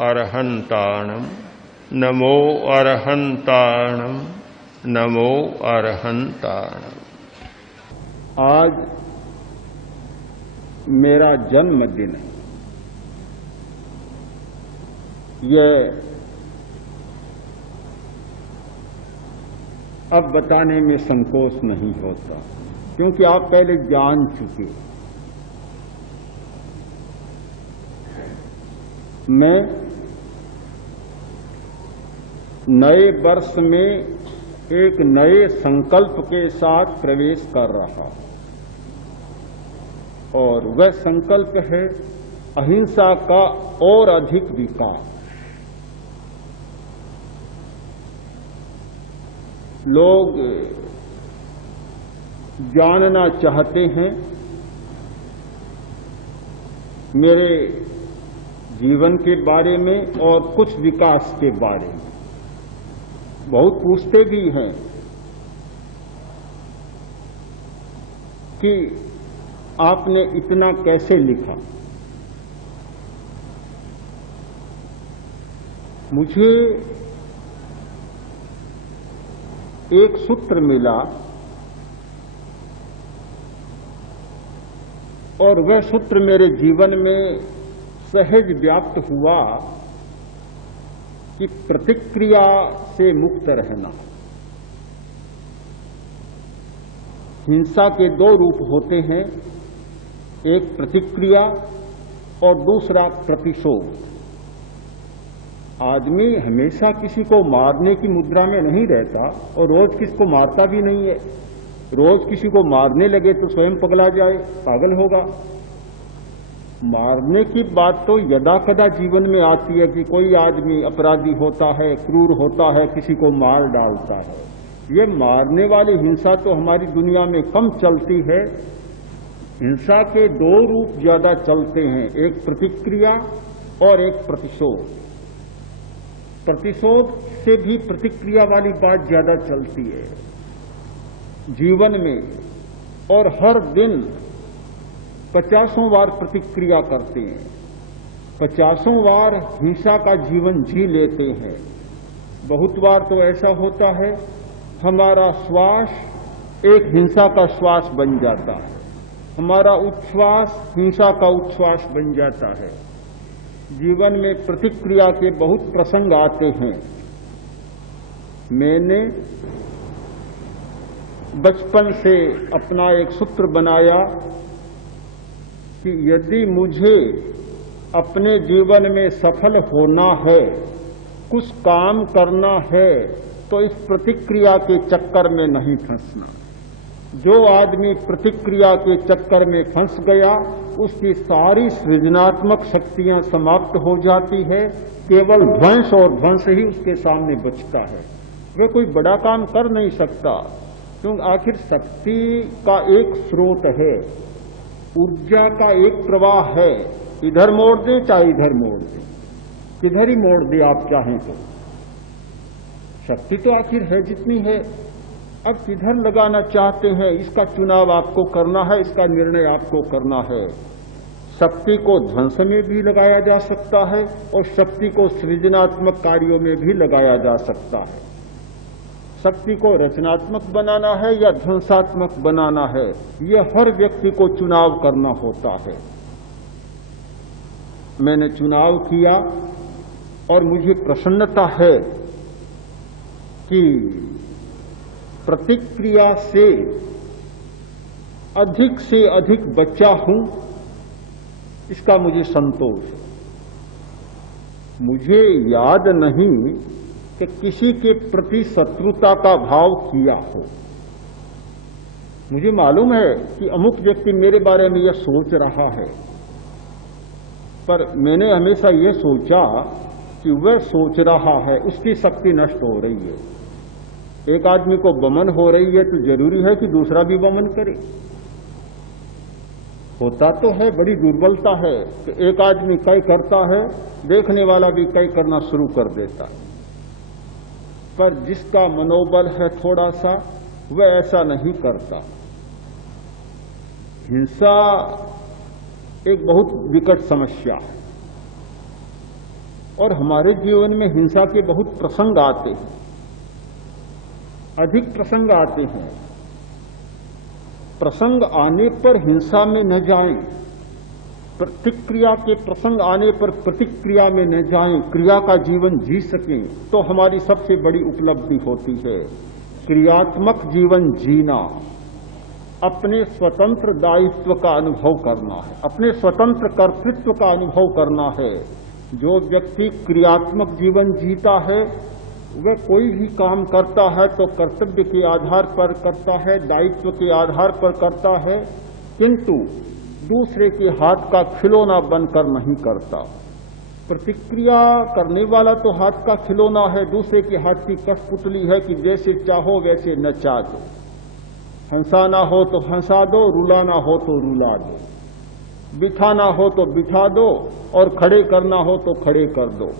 अरहन्ताणं नमो अरहन्ताणं नमो अरहन्ताणं। आज मेरा जन्मदिन है। यह अब बताने में संकोच नहीं होता, क्योंकि आप पहले जान चुके। मैं नए वर्ष में एक नए संकल्प के साथ प्रवेश कर रहा, और वह संकल्प है अहिंसा का और अधिक विकास। लोग जानना चाहते हैं मेरे जीवन के बारे में और कुछ विकास के बारे में। बहुत पूछते भी हैं कि आपने इतना कैसे लिखा। मुझे एक सूत्र मिला, और वह सूत्र मेरे जीवन में सहज व्याप्त हुआ कि प्रतिक्रिया से मुक्त रहना। हिंसा के दो रूप होते हैं, एक प्रतिक्रिया और दूसरा प्रतिशोध। आदमी हमेशा किसी को मारने की मुद्रा में नहीं रहता, और रोज किसको मारता भी नहीं है। रोज किसी को मारने लगे तो स्वयं पगला जाए, पागल होगा। मारने की बात तो यदा कदा जीवन में आती है कि कोई आदमी अपराधी होता है, क्रूर होता है, किसी को मार डालता है। ये मारने वाली हिंसा तो हमारी दुनिया में कम चलती है। हिंसा के दो रूप ज्यादा चलते हैं, एक प्रतिक्रिया और एक प्रतिशोध। प्रतिशोध से भी प्रतिक्रिया वाली बात ज्यादा चलती है जीवन में, और हर दिन 50 बार प्रतिक्रिया करते हैं, 50 बार हिंसा का जीवन जी लेते हैं। बहुत बार तो ऐसा होता है हमारा श्वास एक हिंसा का श्वास बन जाता है, हमारा उच्छ्वास हिंसा का उच्छ्वास बन जाता है। जीवन में प्रतिक्रिया के बहुत प्रसंग आते हैं। मैंने बचपन से अपना एक सूत्र बनाया कि यदि मुझे अपने जीवन में सफल होना है, कुछ काम करना है, तो इस प्रतिक्रिया के चक्कर में नहीं फंसना। जो आदमी प्रतिक्रिया के चक्कर में फंस गया, उसकी सारी सृजनात्मक शक्तियां समाप्त हो जाती है। केवल ध्वंस और ध्वंस ही उसके सामने बचता है। वह कोई बड़ा काम कर नहीं सकता, क्योंकि आखिर शक्ति का एक स्रोत है, ऊर्जा का एक प्रवाह है। इधर मोड़ दे चाहे इधर मोड़ दे, किधर ही मोड़ दे आप चाहें तो। शक्ति तो आखिर है जितनी है। अब किधर लगाना चाहते हैं, इसका चुनाव आपको करना है, इसका निर्णय आपको करना है। शक्ति को ध्वंस में भी लगाया जा सकता है, और शक्ति को सृजनात्मक कार्यों में भी लगाया जा सकता है। शक्ति को रचनात्मक बनाना है या ध्वंसात्मक बनाना है, यह हर व्यक्ति को चुनाव करना होता है। मैंने चुनाव किया, और मुझे प्रसन्नता है कि प्रतिक्रिया से अधिक बचा हूं, इसका मुझे संतोष है। मुझे याद नहीं कि किसी के प्रति शत्रुता का भाव किया हो। मुझे मालूम है कि अमुक व्यक्ति मेरे बारे में यह सोच रहा है, पर मैंने हमेशा यह सोचा कि वह सोच रहा है, उसकी शक्ति नष्ट हो रही है। एक आदमी को बमन हो रही है तो जरूरी है कि दूसरा भी बमन करे। होता तो है, बड़ी दुर्बलता है कि एक आदमी कई करता है, देखने वाला भी कई करना शुरू कर देता है। पर जिसका मनोबल है थोड़ा सा, वह ऐसा नहीं करता। हिंसा एक बहुत विकट समस्या है, और हमारे जीवन में हिंसा के बहुत प्रसंग आते हैं, अधिक प्रसंग आते हैं। प्रसंग आने पर हिंसा में न जाएं, प्रतिक्रिया के प्रसंग आने पर प्रतिक्रिया में न जाएं, क्रिया का जीवन जी सकें, तो हमारी सबसे बड़ी उपलब्धि होती है। क्रियात्मक जीवन जीना, अपने स्वतंत्र दायित्व का अनुभव करना है, अपने स्वतंत्र कर्तृत्व का अनुभव करना है। जो व्यक्ति क्रियात्मक जीवन जीता है वह कोई भी काम करता है तो कर्तव्य के आधार पर करता है, दायित्व के आधार पर करता है, किंतु दूसरे के हाथ का खिलौना बनकर नहीं करता। प्रतिक्रिया करने वाला तो हाथ का खिलौना है, दूसरे के हाथ की कठपुतली है कि जैसे चाहो वैसे नचा दो, हंसाना हो तो हंसा दो, रुलाना हो तो रुला दो, बिठाना हो तो बिठा दो और खड़े करना हो तो खड़े कर दो,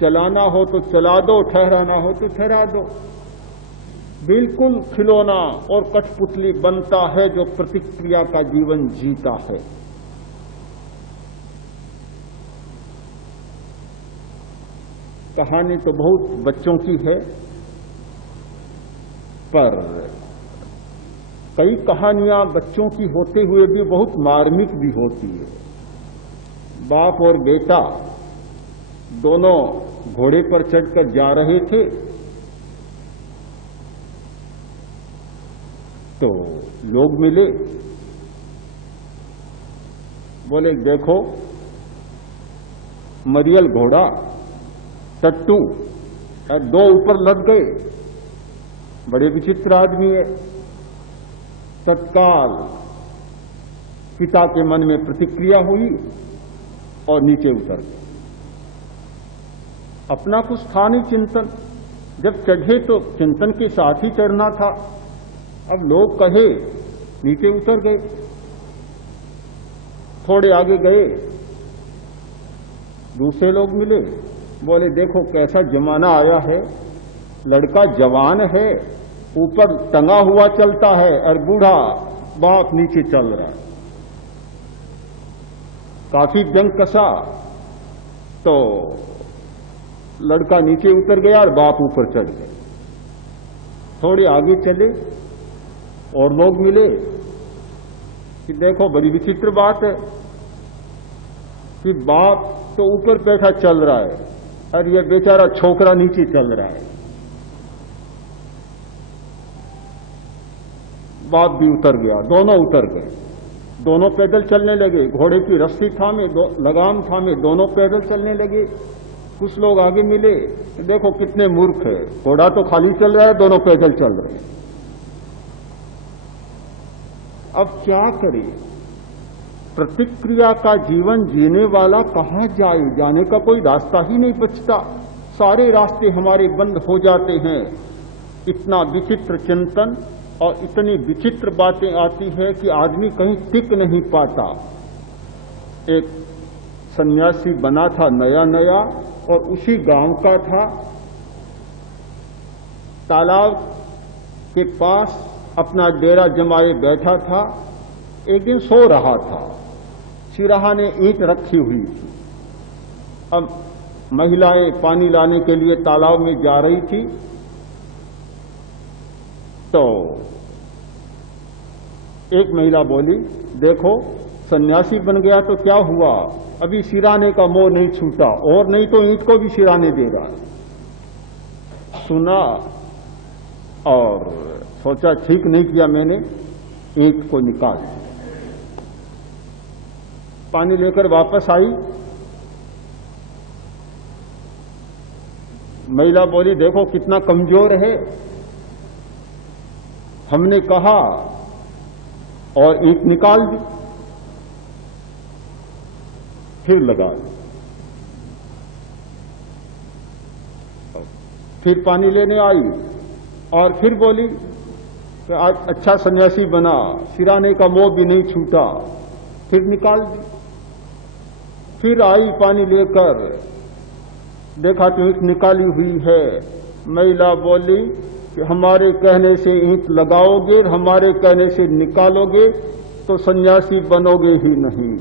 चलाना हो तो चला दो, ठहराना हो तो ठहरा दो। बिल्कुल खिलौना और कठपुतली बनता है जो प्रतिक्रिया का जीवन जीता है। कहानी तो बहुत बच्चों की है, पर कई कहानियां बच्चों की होते हुए भी बहुत मार्मिक भी होती है। बाप और बेटा दोनों घोड़े पर चढ़कर जा रहे थे तो लोग मिले, बोले देखो मरियल घोड़ा टट्टू और दो ऊपर लग गए, बड़े विचित्र आदमी है। तत्काल पिता के मन में प्रतिक्रिया हुई और नीचे उतर गए। अपना कुछ था नहीं चिंतन, जब चढ़े तो चिंतन के साथ ही चढ़ना था। अब लोग कहे नीचे उतर गए। थोड़े आगे गए, दूसरे लोग मिले, बोले देखो कैसा जमाना आया है, लड़का जवान है ऊपर टंगा हुआ चलता है और बूढ़ा बाप नीचे चल रहा है। काफी व्यंग कसा तो लड़का नीचे उतर गया और बाप ऊपर चढ़ गए। थोड़े आगे चले और लोग मिले कि देखो बड़ी विचित्र बात है कि बाप तो ऊपर बैठा चल रहा है और यह बेचारा छोकरा नीचे चल रहा है। बाप भी उतर गया, दोनों उतर गए, दोनों पैदल चलने लगे। घोड़े की रस्सी थामे, लगाम थामे, दोनों पैदल चलने लगे। कुछ लोग आगे मिले, देखो कितने मूर्ख है, घोड़ा तो खाली चल रहा है, दोनों पैदल चल रहे हैं। अब क्या करे, प्रतिक्रिया का जीवन जीने वाला कहां जाए, जाने का कोई रास्ता ही नहीं बचता। सारे रास्ते हमारे बंद हो जाते हैं। इतना विचित्र चिंतन और इतनी विचित्र बातें आती है कि आदमी कहीं टिक नहीं पाता। एक सन्यासी बना था नया नया और उसी गांव का था। तालाब के पास अपना डेरा जमाए बैठा था। एक दिन सो रहा था, सिराहा ने ईंट रखी हुई थी। अब महिलाएं पानी लाने के लिए तालाब में जा रही थी तो एक महिला बोली, देखो सन्यासी बन गया तो क्या हुआ, अभी सिराने का मोह नहीं छूटा और नहीं तो ईंट को भी सिराने देगा। सुना और सोचा ठीक नहीं किया मैंने, ईंट को निकाल दिया। पानी लेकर वापस आई। महिला बोली, देखो कितना कमजोर है, हमने कहा और ईंट निकाल दी, फिर लगा दी। फिर पानी लेने आई और फिर बोली कि आज अच्छा सन्यासी बना, सिराने का मोह भी नहीं छूटा, फिर निकाल दी। फिर आई पानी लेकर, देखा तो ईंट निकाली हुई है। महिला बोली कि हमारे कहने से ईंट लगाओगे, हमारे कहने से निकालोगे तो सन्यासी बनोगे ही नहीं।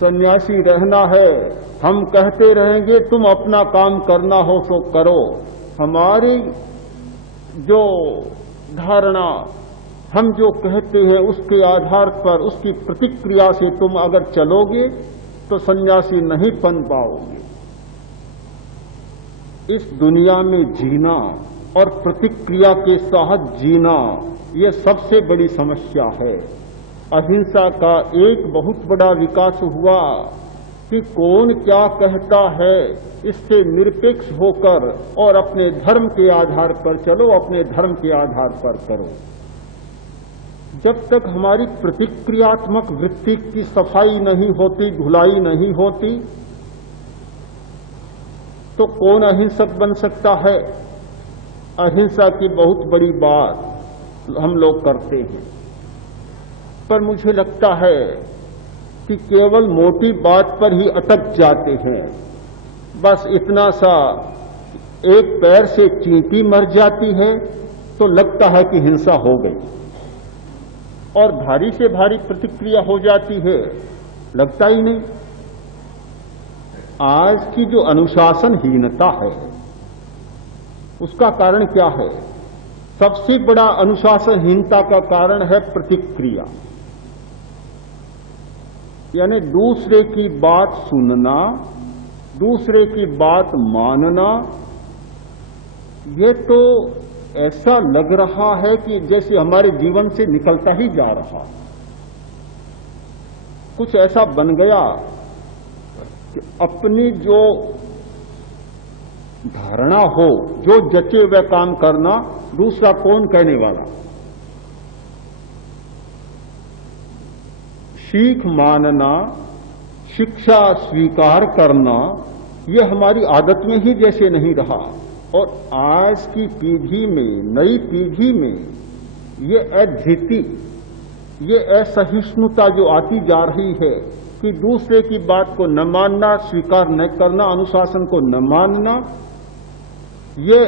सन्यासी रहना है, हम कहते रहेंगे तुम अपना काम करना हो तो करो, हमारी जो धारणा, हम जो कहते हैं उसके आधार पर, उसकी प्रतिक्रिया से तुम अगर चलोगे तो सन्यासी नहीं बन पाओगे। इस दुनिया में जीना और प्रतिक्रिया के साथ जीना, ये सबसे बड़ी समस्या है। अहिंसा का एक बहुत बड़ा विकास हुआ कि कौन क्या कहता है इससे निरपेक्ष होकर और अपने धर्म के आधार पर चलो, अपने धर्म के आधार पर करो। जब तक हमारी प्रतिक्रियात्मक वृत्ति की सफाई नहीं होती, धुलाई नहीं होती, तो कौन अहिंसक बन सकता है? अहिंसा की बहुत बड़ी बात हम लोग करते हैं, पर मुझे लगता है कि केवल मोटी बात पर ही अटक जाते हैं। बस इतना सा, एक पैर से चींटी मर जाती है तो लगता है कि हिंसा हो गई, और भारी से भारी प्रतिक्रिया हो जाती है, लगता ही नहीं। आज की जो अनुशासनहीनता है उसका कारण क्या है? सबसे बड़ा अनुशासनहीनता का कारण है प्रतिक्रिया, यानी दूसरे की बात सुनना, दूसरे की बात मानना। ये तो ऐसा लग रहा है कि जैसे हमारे जीवन से निकलता ही जा रहा, कुछ ऐसा बन गया कि अपनी जो धारणा हो, जो जचे हुए काम करना, दूसरा कौन कहने वाला। सीख मानना, शिक्षा स्वीकार करना, ये हमारी आदत में ही जैसे नहीं रहा। और आज की पीढ़ी में, नई पीढ़ी में ये अधीति, ये असहिष्णुता जो आती जा रही है कि दूसरे की बात को न मानना, स्वीकार न करना, अनुशासन को न मानना, ये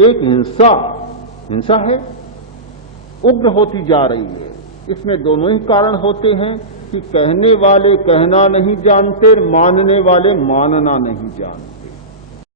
एक हिंसा है, उग्र होती जा रही है। इसमें दोनों ही कारण होते हैं कि कहने वाले कहना नहीं जानते, मानने वाले मानना नहीं जानते।